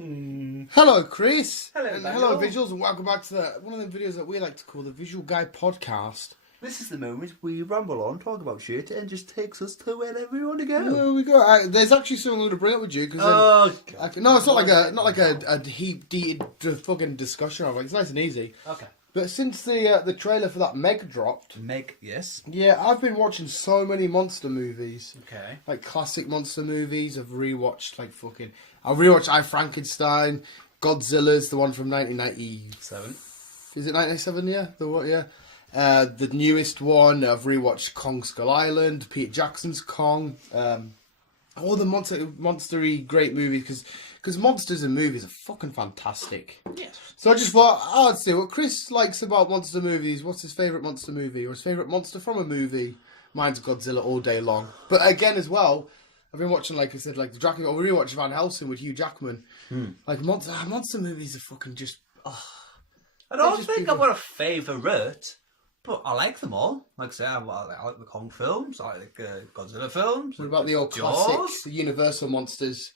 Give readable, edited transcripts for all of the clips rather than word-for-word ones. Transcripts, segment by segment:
Hello, Chris. Hello, and Daniel. hello, Visuals, and welcome back to one of the videos that we like to call the Visual Guy Podcast. This is the moment we ramble on, talk about shit, and just takes us to wherever we want to go. Well, we go. There's actually something I'm going to bring up with you because no, it's not like a heated fucking discussion of it. It's nice and easy. Okay. But since the trailer for that Meg dropped, Yes. yeah, I've been watching so many monster movies. Okay. Like classic monster movies. I've rewatched I rewatched I, Frankenstein, Godzilla's the one from 1997. Is it 1997? Yeah, the what? Yeah. The newest one, I've rewatched Kong Skull Island, Peter Jackson's Kong, all the monstery great movies, because monsters and movies are fucking fantastic. Yes. So I just thought, I'd say what Chris likes about monster movies. What's his favourite monster movie, or his favourite monster from a movie? Mine's Godzilla all day long. But again, as well, I've been watching, like I said, like the Dracula, we rewatched Van Helsing with Hugh Jackman. Like, monster movies are fucking just... I don't think I've got a favourite. But I like them all. Like I say, I like the Kong films. I like the Godzilla films. What about the old Jaws? classics, the Universal monsters,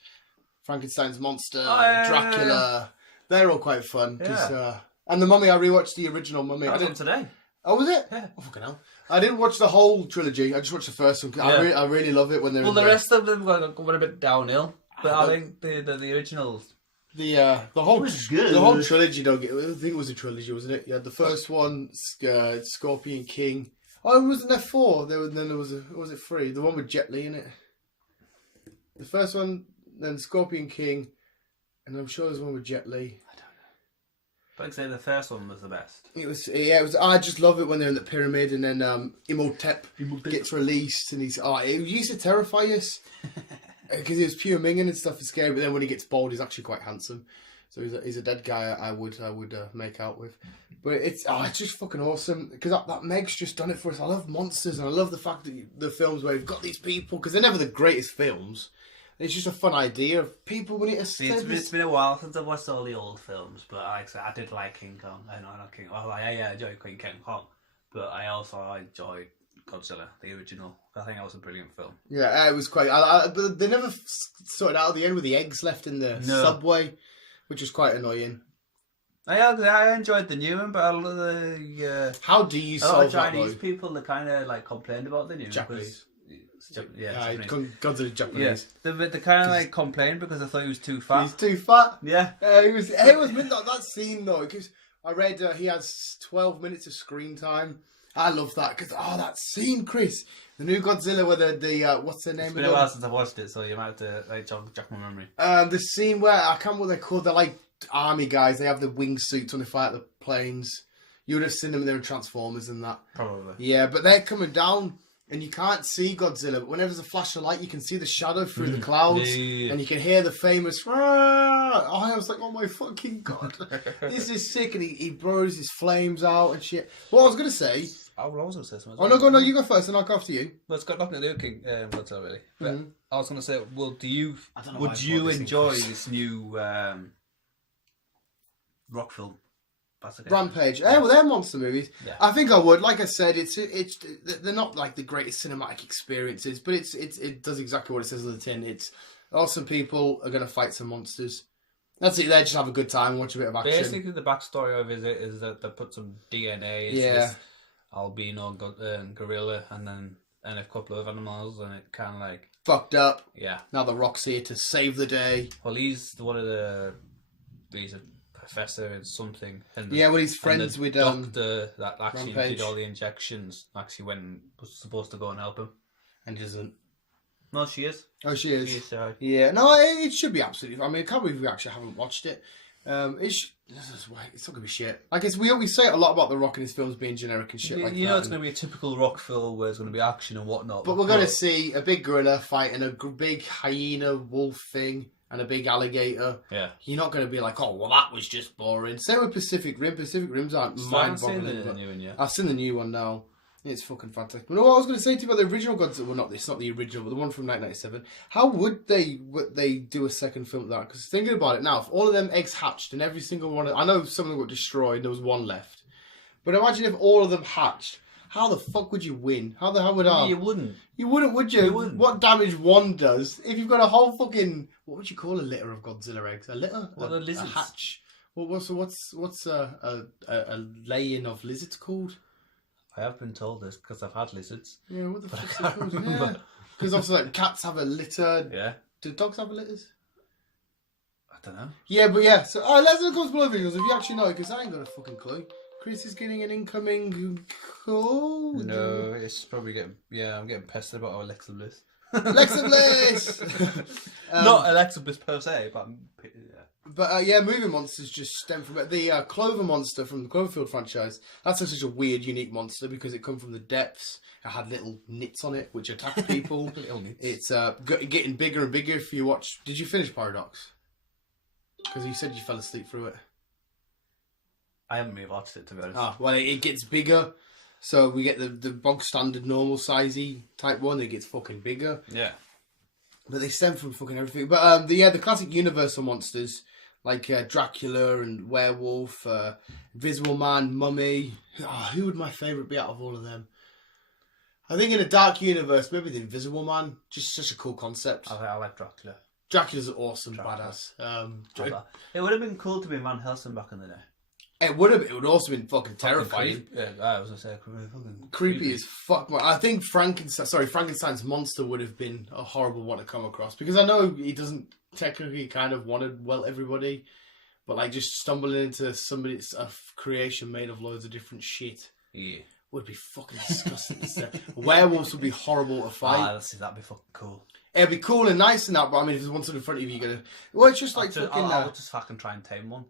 Frankenstein's monster, Dracula? They're all quite fun. Yeah. And the Mummy, I rewatched the original Mummy. I did today. Oh, was it? Yeah. Oh, fucking hell. I didn't watch the whole trilogy. I just watched the first one. Yeah. I really love it when they're. Well, the rest of them went a bit downhill. But I think the originals. The whole was good. The whole trilogy, I think it was a trilogy, wasn't it? Yeah, the first one, Scorpion King. Oh, wasn't there four? Then there was was it three? The one with Jet Li in it. The first one, then Scorpion King, and I'm sure there's one with Jet Li. I don't know. But like I say, the first one was the best. It was. I just love it when they're in the pyramid, and then Imhotep gets released, and it used to terrify us. Because he was pure minging and stuff is scary, but then when he gets bald, he's actually quite handsome. So he's a dead guy I would make out with. But it's just fucking awesome because that Meg's just done it for us. I love monsters and I love the fact that the films where you've got these people, because they're never the greatest films. It's just a fun idea of people when it's been a while since I've watched all the old films, but like I said, I did like King Kong. I know not King Kong. I enjoyed King Kong, but I also enjoyed Godzilla, the original. I think that was a brilliant film. Yeah, it was quite. But they never sorted out at the end with the eggs left in the subway, which was quite annoying. I enjoyed the new one, but a lot of the how do you solve that? Chinese people that kind of like complained about the new Japanese. Japanese. Godzilla Japanese. Yeah, they kind of like complained because I thought he was too fat. He's too fat. Yeah, he was. It was that scene though, because I read he has 12 minutes of screen time. I love that because that scene, Chris, the new Godzilla with the what's the name? It's been a while since I watched it, so you might have to like jog my memory. The scene where I can't remember what they're called. They're like army guys. They have the wingsuits when they fight the planes. You would have seen them there in Transformers and that. Probably. Yeah, but they're coming down and you can't see Godzilla. But whenever there's a flash of light, you can see the shadow through the clouds, and you can hear the famous. I was like, oh my fucking god, this is sick. And he blows his flames out and shit. What I was gonna say. I was going to say something. Oh no, you go first, and I'll go after you. Well, it's got nothing to do with King Godzilla, really. But I was going to say, well, would you enjoy this new rock film? Rampage. Yeah, well, they're monster movies. Yeah. I think I would. Like I said, they're not like the greatest cinematic experiences, but it does exactly what it says on the tin. It's awesome. People are going to fight some monsters. That's it. They just have a good time, watch a bit of action. Basically, the backstory of it is that they put some DNA. This albino gorilla, and a couple of animals, and it kind of like fucked up. Yeah. Now the Rock's here to save the day. Well, he's a professor in something. And he's friends with doctor that actually Rampage. did all the injections. Actually, was supposed to go and help him, and isn't. No, she is. Oh, she is. She is, sorry. Yeah, no, it should be absolutely. I mean, I can't believe we actually haven't watched it. It's not gonna be shit. I guess we always say a lot about The Rock and his films being generic and shit like that. You know, it's gonna be a typical Rock film where it's gonna be action and whatnot. But we're gonna see a big gorilla fighting a big hyena wolf thing and a big alligator. Yeah. You're not gonna be like, oh, well, that was just boring. Same with Pacific Rim. Pacific Rims aren't mind-boggling. I've seen the new one now. It's fucking fantastic. But what I was going to say to you about the original Godzilla, well, it's not the original, but the one from 1997. How would they do a second film of that? Because thinking about it now, if all of them eggs hatched and every single one, I know some of them got destroyed, there was one left. But imagine if all of them hatched. how the fuck would you win? How would I? You wouldn't. You wouldn't, would you? You wouldn't. What damage one does if you've got a whole fucking, what would you call a litter of Godzilla eggs? A litter? What are lizards? A hatch? What's a lay-in of lizards called? I have been told this because I've had lizards. Yeah, what the But I fuck's it can't called? remember. Yeah. Because obviously like cats have a litter. Yeah. Do dogs have litters? I don't know. Yeah, but yeah. So let's look at spoiler videos if you actually know, because I ain't got a fucking clue. Chris is getting an incoming call. No, it's probably getting. Yeah, I'm getting pestered about Alexa Bliss. Alexa Bliss! Not Alexa Bliss per se, but yeah. But yeah, moving monsters just stem from it. The Clover monster from the Cloverfield franchise, that's such a weird, unique monster because it come from the depths. It had little nits on it which attack people. Little nits. It's getting bigger and bigger if you watch. Did you finish Paradox? Because you said you fell asleep through it. I haven't really watched it, to be honest. Ah, well, it gets bigger. So we get the bog standard normal sizey type one. It gets fucking bigger. Yeah. But they stem from fucking everything. But the classic Universal monsters like Dracula and Werewolf, Invisible Man, Mummy. Oh, who would my favourite be out of all of them? I think in a dark universe, maybe the Invisible Man. Just such a cool concept. I like Dracula. Dracula's awesome, Dracula. badass. It would have been cool to be Van Helsing back in the day. It would have. It would also been fucking terrifying. Yeah, I was gonna say fucking Creepy as fuck. I think Frankenstein's monster would have been a horrible one to come across because I know he doesn't technically kind of want to well everybody, but like just stumbling into somebody's creation made of loads of different shit. Yeah. Would be fucking disgusting. Werewolves would be horrible to fight. That'd be fucking cool. It'd be cool and nice and that, but I mean, if there's one stood in front of you, you're gonna. Well, it's just like I'll just fucking try and tame one.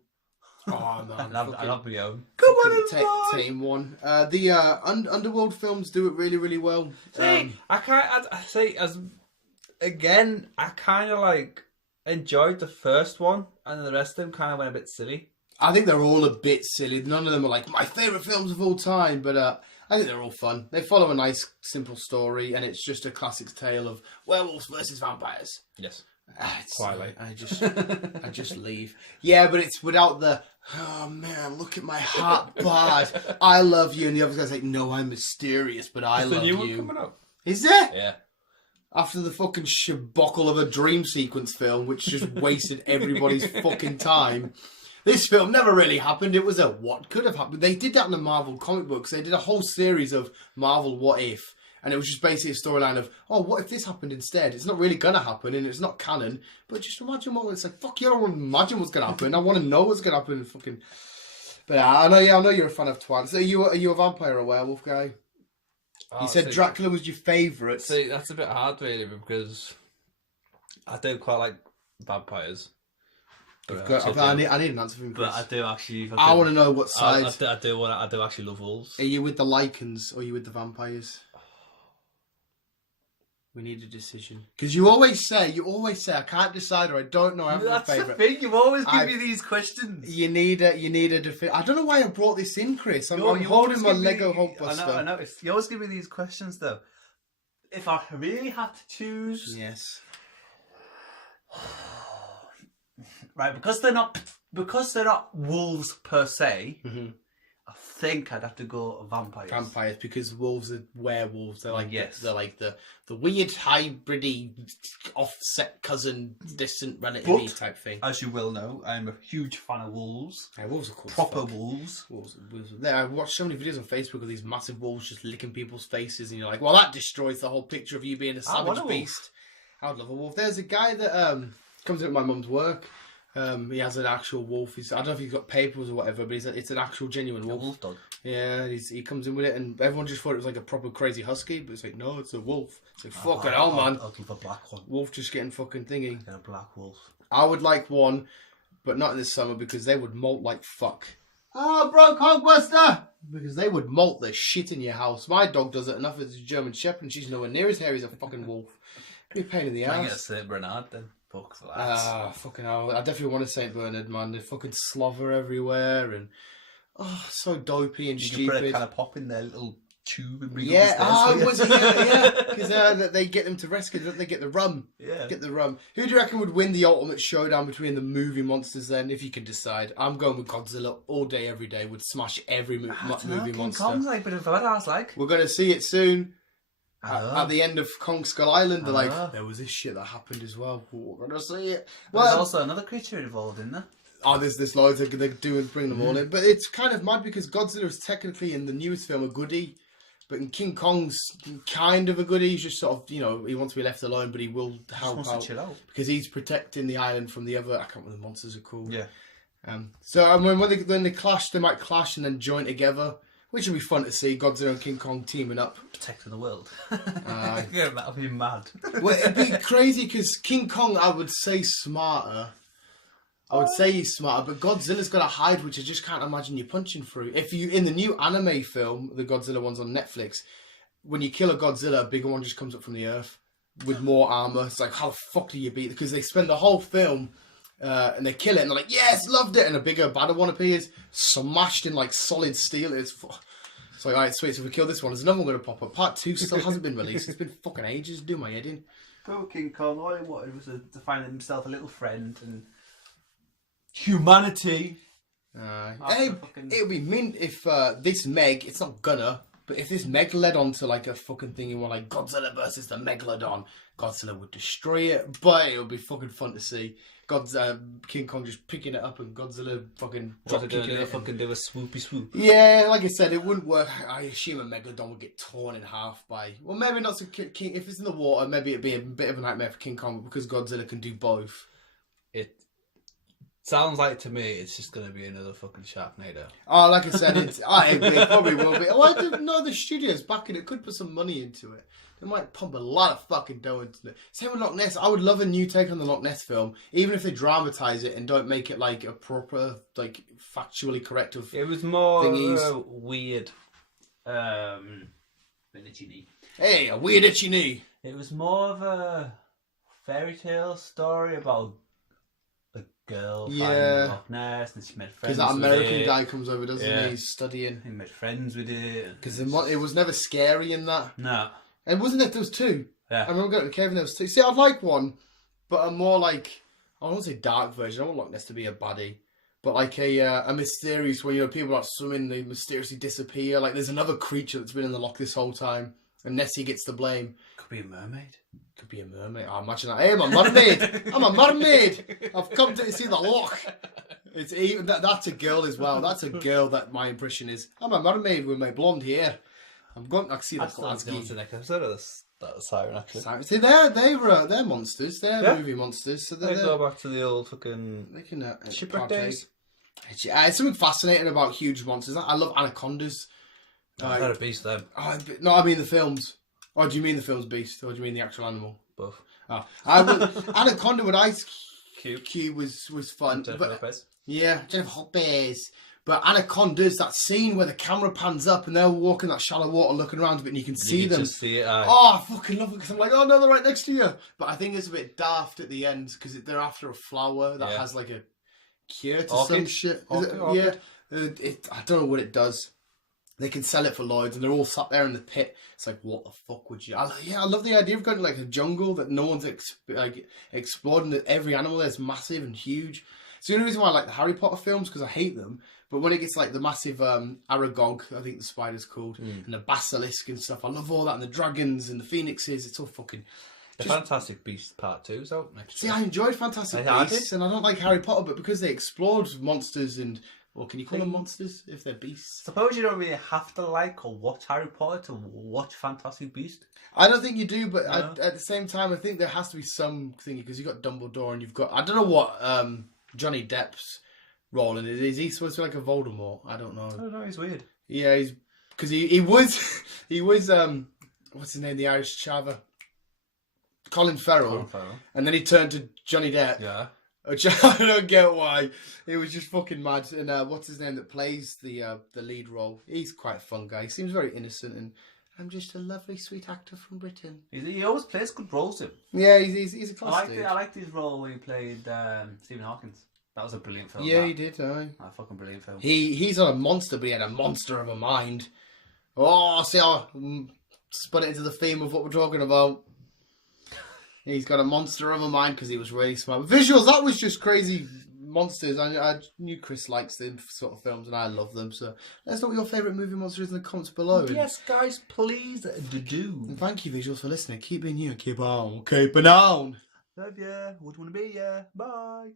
Oh man, I'll have my own. Come on, tame one. The Underworld films do it really, really well. I say as again, I kind of like enjoyed the first one, and the rest of them kind of went a bit silly. I think they're all a bit silly. None of them are like my favourite films of all time, but I think they're all fun. They follow a nice, simple story, and it's just a classic tale of werewolves versus vampires. Yes. Twilight. I just leave. Yeah, but it's without the, oh man, look at my hot bod. I love you. And the other guy's like, no, I'm mysterious, but I love you. There's a new one coming up. Is there? Yeah. After the fucking shabockle of a dream sequence film, which just wasted everybody's fucking time. This film never really happened. It was a what could have happened. They did that in the Marvel comic books. They did a whole series of Marvel What If. And it was just basically a storyline of, oh, what if this happened instead? It's not really going to happen, and it's not canon. But just imagine what it's like. Fuck you, I don't want to imagine what's going to happen. I want to know what's going to happen. Fucking. But I know you're a fan of Twilight. So are you a vampire or a werewolf guy? You said Dracula was your favourite. See, that's a bit hard, really, because I do quite like vampires. I need an answer from you. But I do actually. I want to know what side. I do actually love wolves. Are you with the Lycans or are you with the vampires? We need a decision. Because you always say, I can't decide or I don't know. I have a favourite. That's the thing. You always give me these questions. You need a I don't know why I brought this in, Chris. I'm holding my Lego Hulkbuster. I know. You always give me these questions, though. If I really had to choose, yes. Right, because they're not wolves per se. Mm-hmm. I think I'd have to go vampires. Vampires, because wolves are werewolves. They're like they're like the weird hybridy offset cousin, distant relative type thing. As you will know, I'm a huge fan of wolves. Yeah, wolves are cool. Proper wolves. Wolves. I watched so many videos on Facebook of these massive wolves just licking people's faces, and you're like, well, that destroys the whole picture of you being a savage beast. I would love a wolf. There's a guy that comes into my mum's work. He has an actual wolf. I don't know if he's got papers or whatever, but it's an actual genuine wolf. A wolf dog. Yeah, he comes in with it, and everyone just thought it was like a proper crazy husky, but it's like, no, it's a wolf. It's like, fucking hell, man. I'll keep a black one. Wolf just getting fucking thingy. Get a black wolf. I would like one, but not in the summer because they would molt like fuck. Oh, broke Hulkbuster! Because they would molt the shit in your house. My dog does it enough as a German Shepherd, and she's nowhere near as hairy as a fucking wolf. It'd be a pain in the ass. I get a Saint Bernard then. Fuck that. Fucking hell. I definitely want a Saint Bernard, man. They fucking slobber everywhere and so dopey and stupid. You can put a kind of pop in their little tube and bring Yeah, up the stairs. yeah, because they get them to rescue. They get the rum. Yeah. Get the rum. Who do you reckon would win the ultimate showdown between the movie monsters? Then, if you could decide, I'm going with Godzilla all day, every day. Would smash every movie King monster. Kong's like a bit of a badass, like. We're gonna see it soon. At the end of Kong Skull Island, they're like, there was this shit that happened as well. We're gonna see it. Well, there's also another creature involved in there. Oh, there's loads. They're doing, bring them all in. But it's kind of mad because Godzilla is technically in the newest film a goodie, but in King Kong's kind of a goodie. He's just sort of, he wants to be left alone, but he will help out to chill out because he's protecting the island from the other. I can't remember what the monsters are called. Yeah. So when they clash, they might clash and then join together, which would be fun to see. Godzilla and King Kong teaming up, protecting the world. Yeah, that'll be mad. Well, it'd be crazy because King Kong, I would say, smarter. I would say he's smarter, but Godzilla's got a hide which I just can't imagine you punching through. If you in the new anime film, the Godzilla one's on Netflix, when you kill a Godzilla, a bigger one just comes up from the earth with more armor. It's like, how the fuck do you beat it? Because they spend the whole film and they kill it and they're like, yes, loved it, and a bigger, badder one appears, smashed in like solid steel. It's like, alright, sweet, so if we kill this one, there's another one going to pop up. Part 2 still hasn't been released. It's been fucking ages. Do my head in. Poor King Kong, all he wanted was to find himself a little friend and humanity. Hey, it would be mint if this Meg, it's not gonna, but if this Meg led on to like a fucking thing you want, like Godzilla versus the Megalodon, Godzilla would destroy it, but it would be fucking fun to see. King Kong just picking it up and Godzilla fucking drop kicking it. Fucking do a swoopy swoop. Yeah, like I said, it wouldn't work. I assume a Megalodon would get torn in half by, well, maybe not so King. If it's in the water, maybe it'd be a bit of a nightmare for King Kong, but because Godzilla can do both. It sounds like to me it's just going to be another fucking Sharknado. Oh, like I said, it probably will be. Oh, I didn't know the studio's backing it. Could put some money into it. They might pump a lot of fucking dough into it. Same with Loch Ness. I would love a new take on the Loch Ness film, even if they dramatise it and don't make it like a proper, like factually correct of. It was more weird. Itchy knee. Hey, a weird itchy knee. It was more of a fairy tale story about a girl finding Loch Ness and she made friends. Because that American guy comes over, doesn't he? He's studying. He made friends with it. Because it was never scary in that. No. And wasn't it? There was two. Yeah. I remember going to the cave and there was two. See, I'd like one, but a more like, I don't want to say dark version. I don't want Loch Ness to be a baddie. But like a mysterious where people are swimming, they mysteriously disappear. Like there's another creature that's been in the loch this whole time, and Nessie gets the blame. Could be a mermaid. Could be a mermaid. Oh, imagine that. Hey, I'm a mermaid. I'm a mermaid. I've come to see the loch. It's even that's a girl as well. That's a girl that my impression is. I'm a mermaid with my blonde hair. I'm going to see the Glasgow. The next episode of that siren actually. See, they're monsters. They're movie monsters. So they go back to the old fucking they can shipwreck days. It's something fascinating about huge monsters. I love anacondas. They're a beast, though. No, I mean the films. Or do you mean the film's beast? Or do you mean the actual animal? Both. Anaconda with Ice Cube was fun. Jennifer Lopez. Yeah, Jennifer Lopez. But Anacondas, that scene where the camera pans up and they're walking that shallow water looking around a bit and you can see them. Just see it, I fucking love it because I'm like, oh no, they're right next to you. But I think it's a bit daft at the end because they're after a flower that has like a cure to some shit. Yeah. I don't know what it does. They can sell it for loads and they're all sat there in the pit. It's like, what the fuck would you... I love the idea of going to like a jungle that no one's explored and that every animal there is massive and huge. It's the only reason why I like the Harry Potter films because I hate them. But when it gets like the massive Aragog, I think the spider's called, and the basilisk and stuff, I love all that. And the dragons and the phoenixes, it's all fucking... The Fantastic Beasts Part 2 is out next year. See, I enjoyed Fantastic Beasts, and I don't like Harry Potter, but because they explored monsters and... Well, can you call them monsters if they're beasts? Suppose you don't really have to like or watch Harry Potter to watch Fantastic Beasts. I don't think you do, but at the same time, I think there has to be some thing, because you've got Dumbledore and you've got... I don't know what Johnny Depp's role in it is. He supposed to be like a Voldemort? I don't know. I don't know, he's weird. Yeah, he's... Because he was... he was... what's his name? The Irish Chava. Colin Farrell. And then he turned to Johnny Depp. Yeah. Which I don't get why. It was just fucking mad. And what's his name that plays the lead role? He's quite a fun guy. He seems very innocent and I'm just a lovely, sweet actor from Britain. He always plays good roles, him. Yeah, he's a class dude. I liked his role when he played Stephen Hawkins. That was a brilliant film. Yeah, he did. A fucking brilliant film. He's not a monster, but he had a monster of a mind. Oh, see how spun it into the theme of what we're talking about. He's got a monster of a mind because he was really smart. Visuals, that was just crazy monsters. I knew Chris likes them sort of films and I love them. So let us know what your favourite movie monster is in the comments below. Yes, guys, please do. And thank you, Visuals, for listening. Keep being you and keep on keeping on. Love ya. What do you want to be? Yeah. Bye.